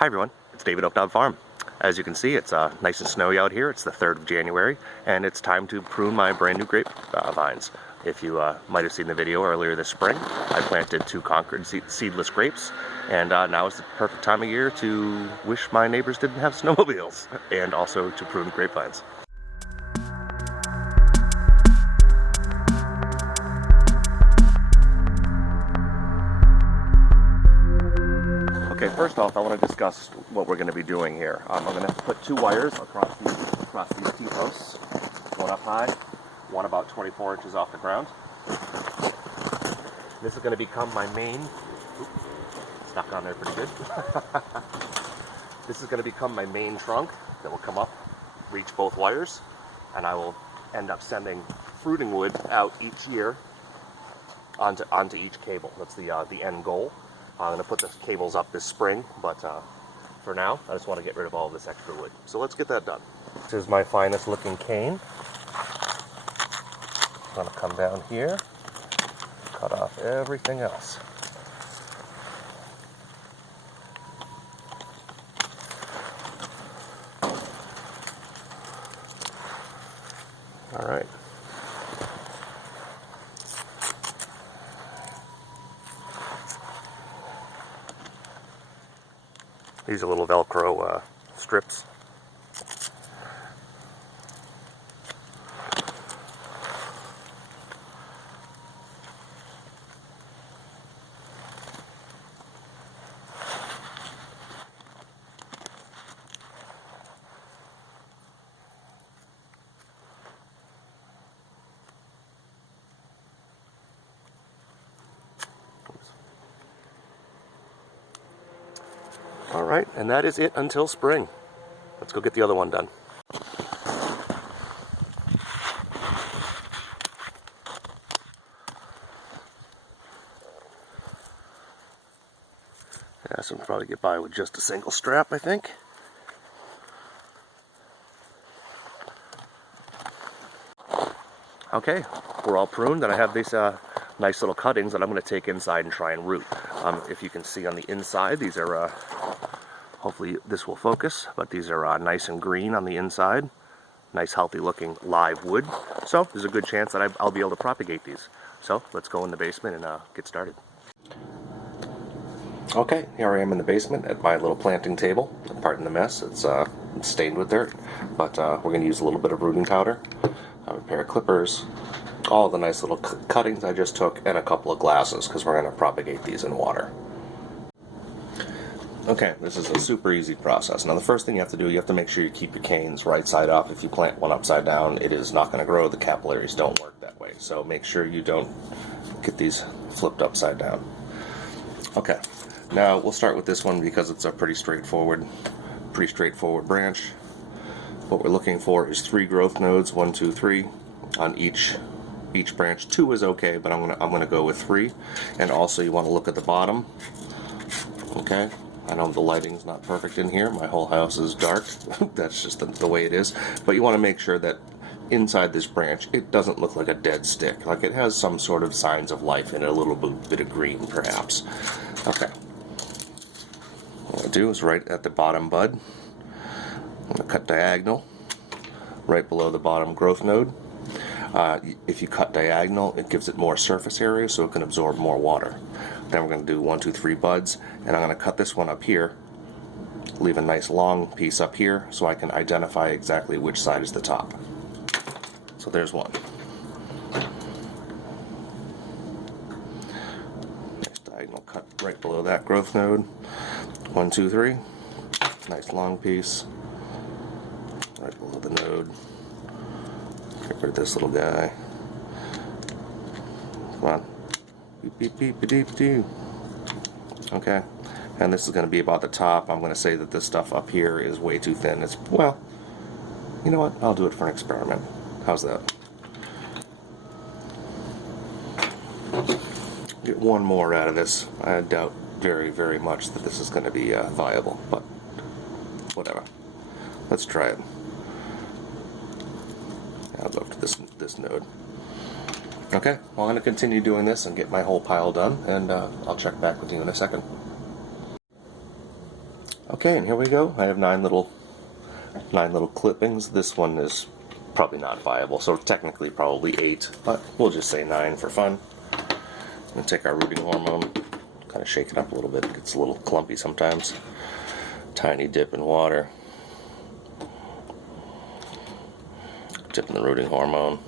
Hi everyone, it's David Oak Knob Farm. As you can see, it's nice and snowy out here. It's the 3rd of January, and it's time to prune my brand new grape vines. If you might have seen the video earlier this spring, I planted 2 Concord seedless grapes, and now is the perfect time of year to wish my neighbors didn't have snowmobiles, and also to prune grapevines. Okay, first off, I want to discuss what we're going to be doing here. I'm going to put 2 wires across these T-posts, one up high, one about 24 inches off the ground. This is going to become my main, stuck on there pretty good. This is going to become my main trunk that will come up, reach both wires, and I will end up sending fruiting wood out each year onto each cable. That's the end goal. I'm going to put the cables up this spring, but for now, I just want to get rid of all of this extra wood. So let's get that done. This is my finest looking cane. I'm going to come down here, cut off everything else. All right. These are little Velcro strips. All right, and that is it until spring. Let's go get the other one done. Yeah, so we'll probably get by with just a single strap, I think. Okay, we're all pruned, and I have these nice little cuttings that I'm going to take inside and try and root. If you can see on the inside, these are, hopefully this will focus, but these are nice and green on the inside. Nice healthy looking live wood. So there's a good chance that I'll be able to propagate these. So let's go in the basement and get started. Okay, here I am in the basement at my little planting table. Pardon the mess, it's stained with dirt, but we're going to use a little bit of rooting powder, a pair of clippers, all the nice little cuttings I just took, and a couple of glasses because we're going to propagate these in water. Okay, this is a super easy process. Now the first thing you have to do, you have to make sure you keep your canes right side up. If you plant one upside down, it is not going to grow. The capillaries don't work that way. So make sure you don't get these flipped upside down. Okay, now we'll start with this one because it's a pretty straightforward branch. What we're looking for is 3 growth nodes, 1, 2, 3 on each branch. 2 is okay, but I'm gonna go with 3. And also you want to look at the bottom. Okay, I know the lighting's not perfect in here. My whole house is dark. That's just the way it is. But you want to make sure that inside this branch, it doesn't look like a dead stick. Like it has some sort of signs of life in it, a little bit of green perhaps. Okay. What I'm going to do is right at the bottom bud, I'm going to cut diagonal right below the bottom growth node. If you cut diagonal, it gives it more surface area so it can absorb more water. Then we're going to do 1, 2, 3 buds, and I'm going to cut this one up here, leave a nice long piece up here so I can identify exactly which side is the top. So there's one. Nice diagonal cut right below that growth node. 1, 2, 3. Nice long piece right below the node. Get rid of this little guy. Come on. Beep, beep, beep, beep, beep. Okay. And this is going to be about the top. I'm going to say that this stuff up here is way too thin. It's, well, you know what? I'll do it for an experiment. How's that? Get one more out of this. I doubt very, very much that this is going to be viable, but whatever. Let's try it. I'll go up to this node. Okay, well, I'm going to continue doing this and get my whole pile done, and I'll check back with you in a second. Okay, and here we go. I have nine little clippings. This one is probably not viable, so technically probably 8, but we'll just say 9 for fun. I'm going to take our rooting hormone, kind of shake it up a little bit. It gets a little clumpy sometimes. Tiny dip in water. Dip in the rooting hormone.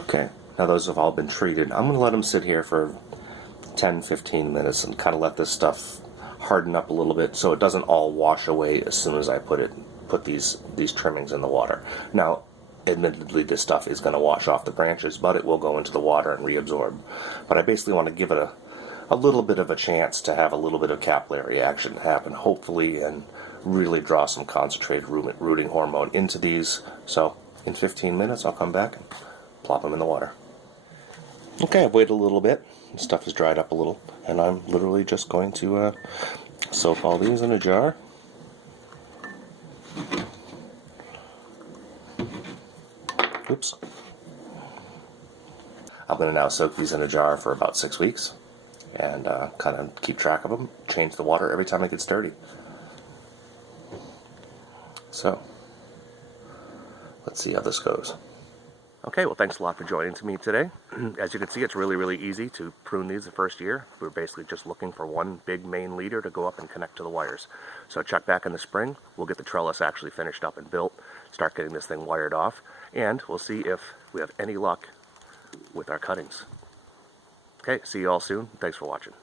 Okay, now those have all been treated. I'm going to let them sit here for 10-15 minutes and kind of let this stuff harden up a little bit so it doesn't all wash away as soon as I put these trimmings in the water. Now, admittedly, this stuff is going to wash off the branches, but it will go into the water and reabsorb. But I basically want to give it a little bit of a chance to have a little bit of capillary action happen, hopefully, and really draw some concentrated rooting hormone into these. So in 15 minutes, I'll come back and plop them in the water. Okay, I've waited a little bit. The stuff has dried up a little, and I'm literally just going to soak all these in a jar. Oops. I'm going to now soak these in a jar for about 6 weeks and kind of keep track of them, change the water every time it gets dirty. So, let's see how this goes. Okay, well, thanks a lot for joining me today. As you can see, it's really, really easy to prune these the first year. We're basically just looking for one big main leader to go up and connect to the wires. So check back in the spring. We'll get the trellis actually finished up and built, start getting this thing wired off, and we'll see if we have any luck with our cuttings. Okay, see you all soon. Thanks for watching.